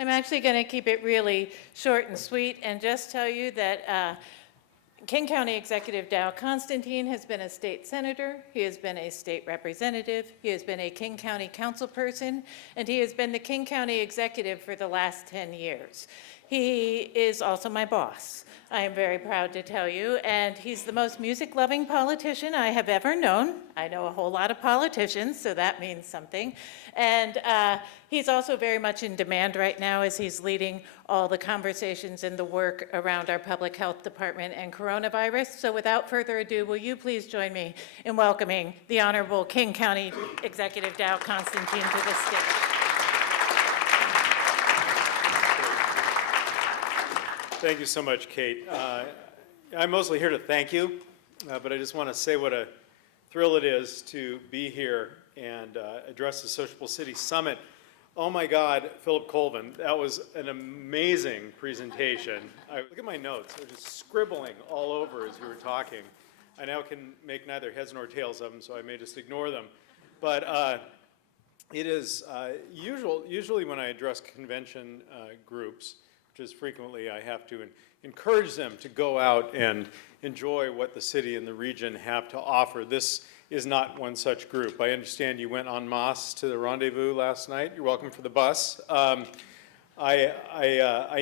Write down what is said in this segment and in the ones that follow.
I'm actually going to keep it really short and sweet and just tell you that King County Executive Dow Constantine has been a state senator, he has been a state representative, he has been a King County councilperson, and he has been the King County executive for the last 10 years. He is also my boss, I am very proud to tell you, and he's the most music-loving politician I have ever known. I know a whole lot of politicians, so that means something. And he's also very much in demand right now as he's leading all the conversations and the work around our public health department and coronavirus. So without further ado, will you please join me in welcoming the Honorable King County Executive Dow Constantine to the stage. Thank you so much, Kate. I'm mostly here to thank you, but I just want to say what a thrill it is to be here and address the Sociable City Summit. Oh my God, Philip Colvin, that was an amazing presentation. Look at my notes, they're just scribbling all over as you were talking. I now can make neither heads nor tails of them, so I may just ignore them. But it is usually when I address convention groups, which is frequently I have to encourage them to go out and enjoy what the city and the region have to offer. This is not one such group. I understand you went en masse to the rendezvous last night. You're welcome for the bus. I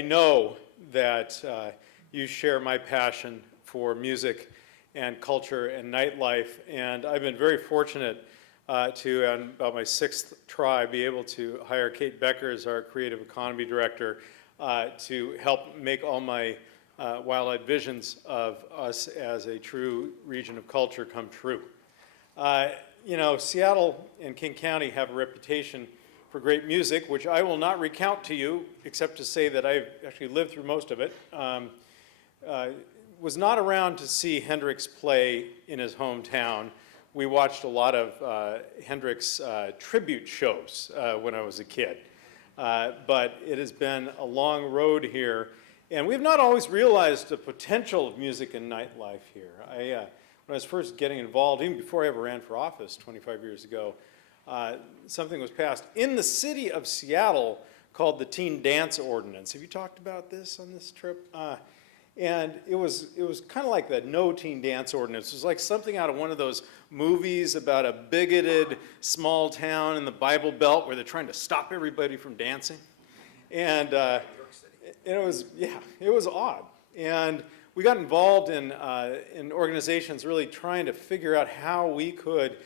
know that you share my passion for music and culture and nightlife, and I've been very fortunate to, on about my 6th try, be able to hire Kate Becker as our creative economy director to help make all my wild-eyed visions of us as a true region of culture come true. You know, Seattle and King County have a reputation for great music, which I will not recount to you, except to say that I've actually lived through most of it. Was not around to see Hendrix play in his hometown. We watched a lot of Hendrix tribute shows when I was a kid. But it has been a long road here, and we've not always realized the potential of music and nightlife here. When I was first getting involved, even before I ever ran for office 25 years ago, something was passed in the city of Seattle called the Teen Dance Ordinance. Have you talked about this on this trip? And it was kind of like the No Teen Dance Ordinance. It was like something out of one of those movies about a bigoted small town in the Bible Belt where they're trying to stop everybody from dancing. And it was odd. And we got involved in organizations really trying to figure out how we could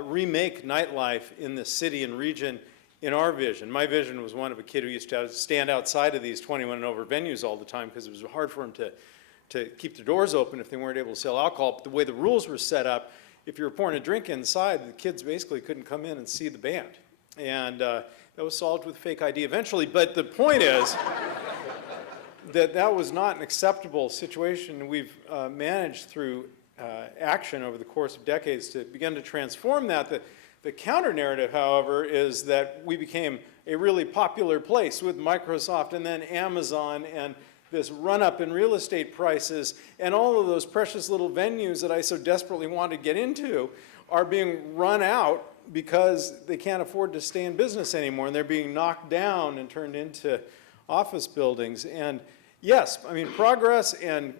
remake nightlife in the city and region in our vision. My vision was one of a kid who used to stand outside of these 21 and over venues all the time because it was hard for him to keep the doors open if they weren't able to sell alcohol. But the way the rules were set up, if you were pouring a drink inside, the kids basically couldn't come in and see the band. And that was solved with fake ID eventually. But the point is that was not an acceptable situation. We've managed through action over the course of decades to begin to transform that. The counter-narrative, however, is that we became a really popular place with Microsoft and then Amazon and this run-up in real estate prices, and all of those precious little venues that I so desperately want to get into are being run out because they can't afford to stay in business anymore, and they're being knocked down and turned into office buildings. And yes, I mean, progress and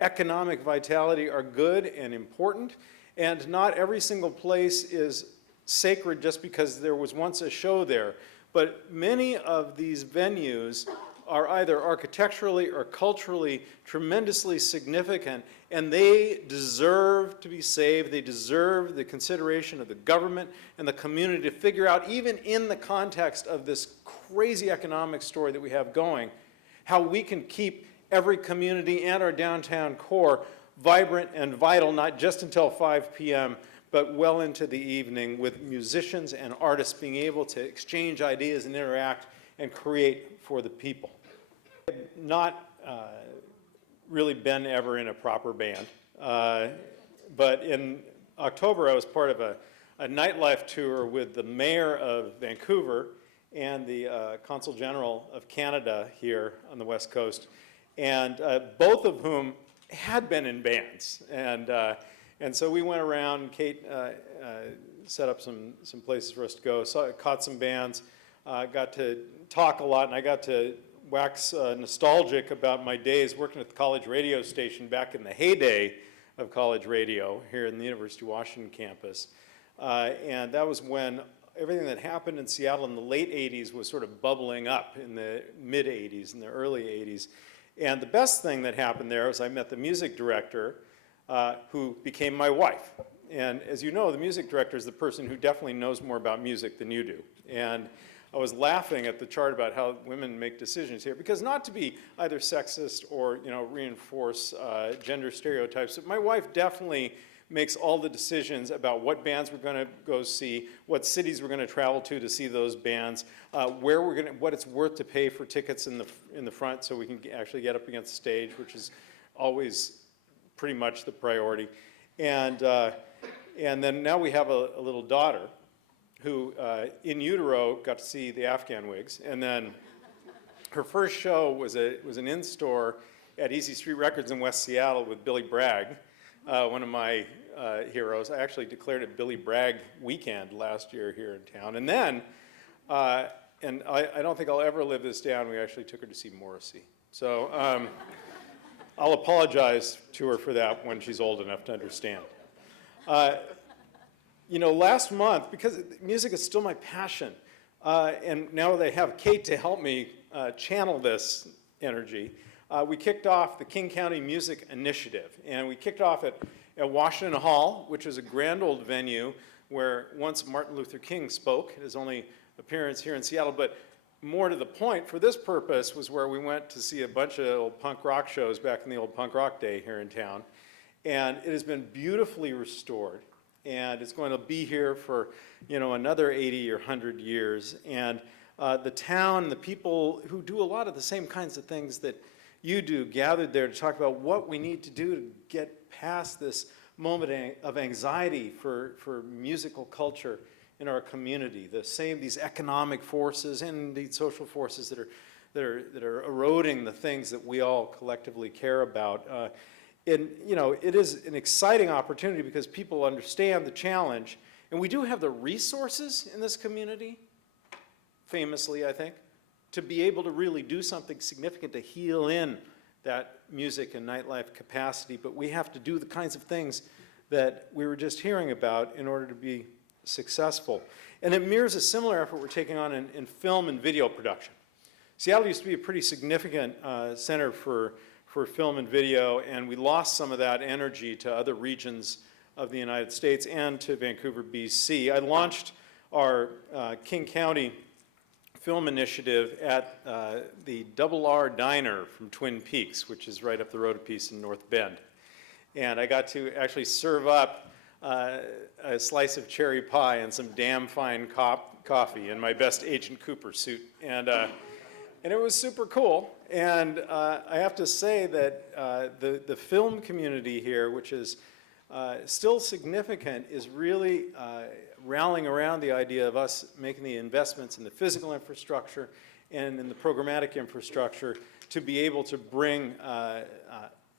economic vitality are good and important, and not every single place is sacred just because there was once a show there. But many of these venues are either architecturally or culturally tremendously significant, and they deserve to be saved. They deserve the consideration of the government and the community to figure out, even in the context of this crazy economic story that we have going, how we can keep every community and our downtown core vibrant and vital, not just until 5 p.m., but well into the evening, with musicians and artists being able to exchange ideas and interact and create for the people. I've not really been ever in a proper band, but in October I was part of a nightlife tour with the mayor of Vancouver and the Consul General of Canada here on the West Coast, and both of whom had been in bands. And so we went around, and Kate set up some places for us to go, caught some bands. got to talk a lot, and I got to wax nostalgic about my days working at the college radio station back in the heyday of college radio here in the University of Washington campus. And that was when everything that happened in Seattle in the late 80s was sort of bubbling up in the mid 80s, in the early 80s. And the best thing that happened there was I met the music director who became my wife. And as you know, the music director is the person who definitely knows more about music than you do. And I was laughing at the chart about how women make decisions here, because not to be either sexist or, you know, reinforce gender stereotypes, but my wife definitely makes all the decisions about what bands we're going to go see, what cities we're going to travel to see those bands, where we're going to, what it's worth to pay for tickets in the front so we can actually get up against the stage, which is always pretty much the priority. And then now we have a little daughter who in utero got to see the Afghan Wigs, and then her first show was an in-store at Easy Street Records in West Seattle with Billy Bragg, one of my heroes. I actually declared it Billy Bragg weekend last year here in town. And then, and I don't think I'll ever live this down, we actually took her to see Morrissey. So I'll apologize to her for that when she's old enough to understand. You know, last month, because music is still my passion, and now they have Kate to help me channel this energy, we kicked off the King County Music Initiative. And we kicked off at Washington Hall, which is a grand old venue where once Martin Luther King spoke, his only appearance here in Seattle. But more to the point, for this purpose, was where we went to see a bunch of old punk rock shows back in the old punk rock day here in town. And it has been beautifully restored. And it's going to be here for, you know, another 80 or 100 years. And the town, the people who do a lot of the same kinds of things that you do, gathered there to talk about what we need to do to get past this moment of anxiety for musical culture in our community. These economic forces and indeed social forces that are eroding the things that we all collectively care about. And you know, it is an exciting opportunity because people understand the challenge, and we do have the resources in this community, famously, I think, to be able to really do something significant to heal in that music and nightlife capacity. But we have to do the kinds of things that we were just hearing about in order to be successful. And it mirrors a similar effort we're taking on in film and video production. Seattle used to be a pretty significant center for film and video, and we lost some of that energy to other regions of the United States and to Vancouver, BC. I launched our King County Film Initiative at the R Diner from Twin Peaks, which is right up the road a piece in North Bend. And I got to actually serve up a slice of cherry pie and some damn fine coffee in my best Agent Cooper suit. And it was super cool. And I have to say that the film community here, which is still significant, is really rallying around the idea of us making the investments in the physical infrastructure and in the programmatic infrastructure to be able to bring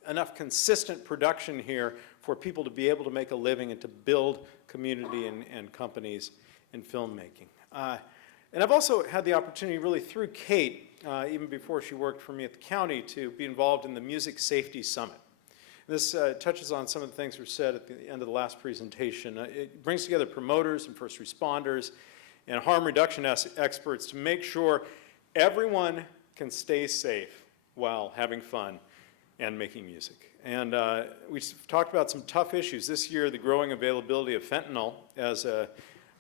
enough consistent production here for people to be able to make a living and to build community and companies in filmmaking. And I've also had the opportunity really through Kate, even before she worked for me at the county, to be involved in the Music Safety Summit. This touches on some of the things were said at the end of the last presentation. It brings together promoters and first responders and harm reduction experts to make sure everyone can stay safe while having fun and making music. And we talked about some tough issues. This year, the growing availability of fentanyl as a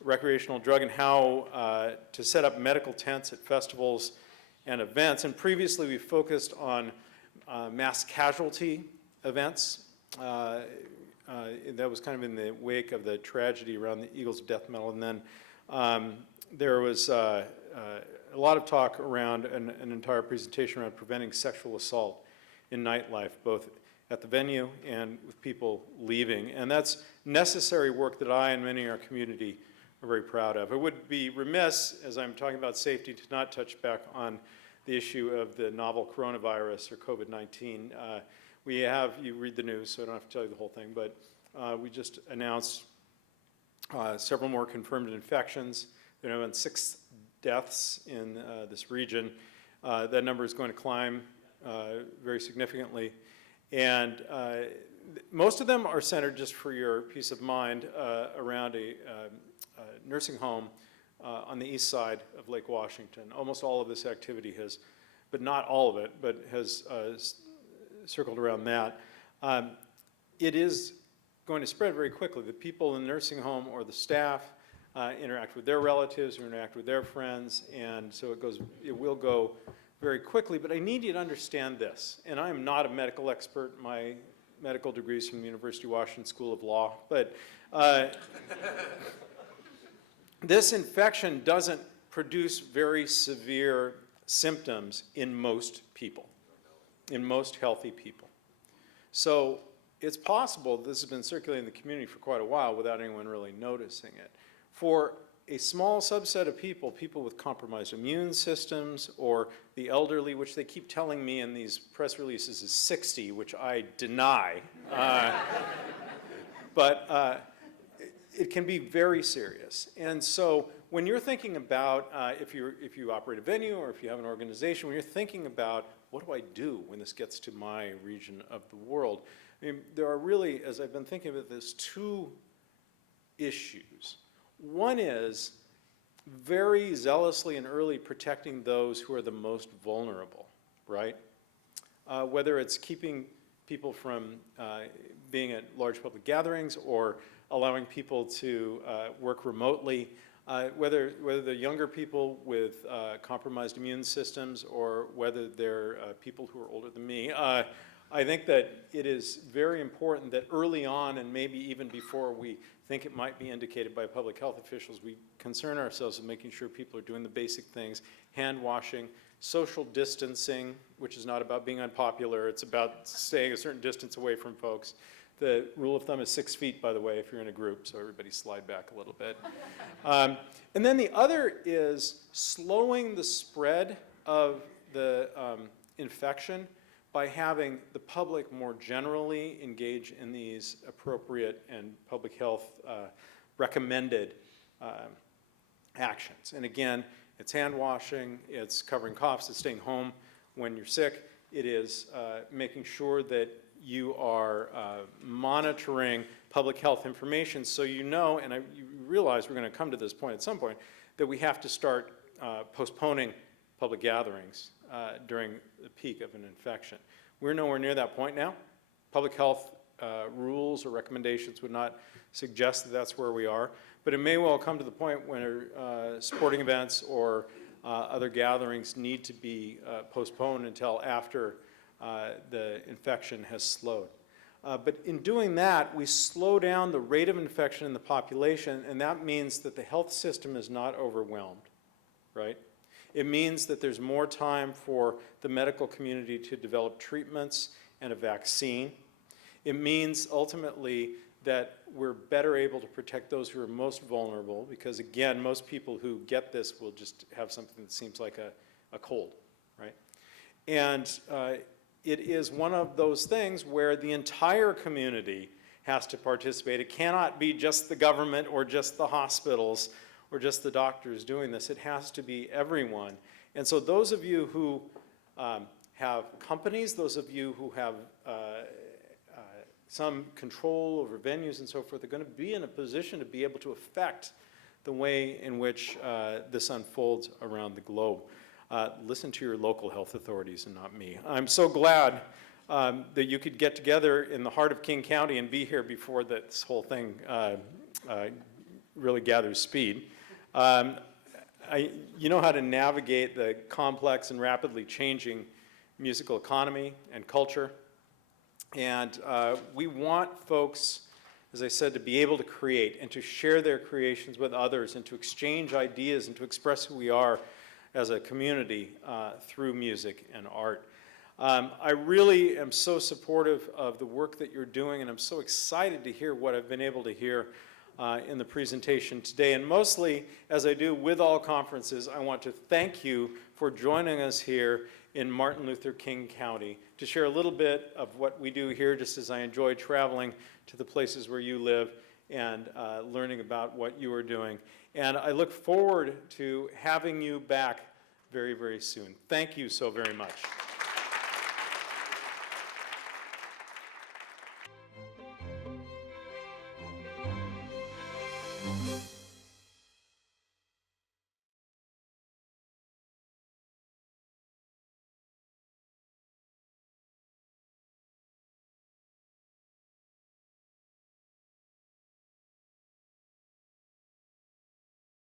recreational drug and how to set up medical tents at festivals and events. And previously, we focused on mass casualty events. That was kind of in the wake of the tragedy around the Eagles of Death Metal. And then there was a lot of talk around an entire presentation around preventing sexual assault in nightlife, both at the venue and with people leaving. And that's necessary work that I and many in our community are very proud of. I would be remiss, as I'm talking about safety, to not touch back on the issue of the novel coronavirus or COVID-19. We have, you read the news, so I don't have to tell you the whole thing, but we just announced several more confirmed infections. There have been 6 deaths in this region. That number is going to climb very significantly. And most of them are centered, just for your peace of mind, around a nursing home on the east side of Lake Washington. Almost all of this activity has, but not all of it, but has circled around that. It is going to spread very quickly. The people in the nursing home or the staff interact with their relatives or interact with their friends, and so it will go very quickly. But I need you to understand this, and I am not a medical expert. My medical degree is from the University of Washington School of Law, but this infection doesn't produce very severe symptoms in most people, in most healthy people. So it's possible this has been circulating in the community for quite a while without anyone really noticing it. For a small subset of people, people with compromised immune systems or the elderly, which they keep telling me in these press releases is 60, which I deny, but it can be very serious. And so when you're thinking about, if you operate a venue or if you have an organization, when you're thinking about what do I do when this gets to my region of the world, I mean, there are really, as I've been thinking about this, two issues. One is very zealously and early protecting those who are the most vulnerable, right? Whether it's keeping people from being at large public gatherings or allowing people to work remotely, whether they're younger people with compromised immune systems or whether they're people who are older than me. I think that it is very important that early on, and maybe even before we think it might be indicated by public health officials, we concern ourselves with making sure people are doing the basic things: hand washing, social distancing, which is not about being unpopular, it's about staying a certain distance away from folks. The rule of thumb is 6 feet, by the way, if you're in a group, so everybody slide back a little bit. And then the other is slowing the spread of the infection by having the public more generally engage in these appropriate and public health recommended actions. And again, it's hand washing, it's covering coughs, it's staying home when you're sick, it is making sure that you are monitoring public health information so you know, and you realize we're going to come to this point at some point, that we have to start postponing public gatherings during the peak of an infection. We're nowhere near that point now. Public health rules or recommendations would not suggest that that's where we are, but it may well come to the point when sporting events or other gatherings need to be postponed until after the infection has slowed. But in doing that, we slow down the rate of infection in the population, and that means that the health system is not overwhelmed, right? It means that there's more time for the medical community to develop treatments and a vaccine. It means ultimately that we're better able to protect those who are most vulnerable, because again, most people who get this will just have something that seems like a cold, right? And it is one of those things where the entire community has to participate. It cannot be just the government or just the hospitals or just the doctors doing this. It has to be everyone. And so those of you who have companies, those of you who have some control over venues and so forth, are going to be in a position to be able to affect the way in which this unfolds around the globe. Listen to your local health authorities and not me. I'm so glad that you could get together in the heart of King County and be here before this whole thing really gathers speed. You know how to navigate the complex and rapidly changing musical economy and culture. And we want folks, as I said, to be able to create and to share their creations with others and to exchange ideas and to express who we are as a community through music and art. I really am so supportive of the work that you're doing, and I'm so excited to hear what I've been able to hear in the presentation today. And mostly, as I do with all conferences, I want to thank you for joining us here in Martin Luther King County to share a little bit of what we do here, just as I enjoy traveling to the places where you live and learning about what you are doing. And I look forward to having you back very, very soon. Thank you so very much.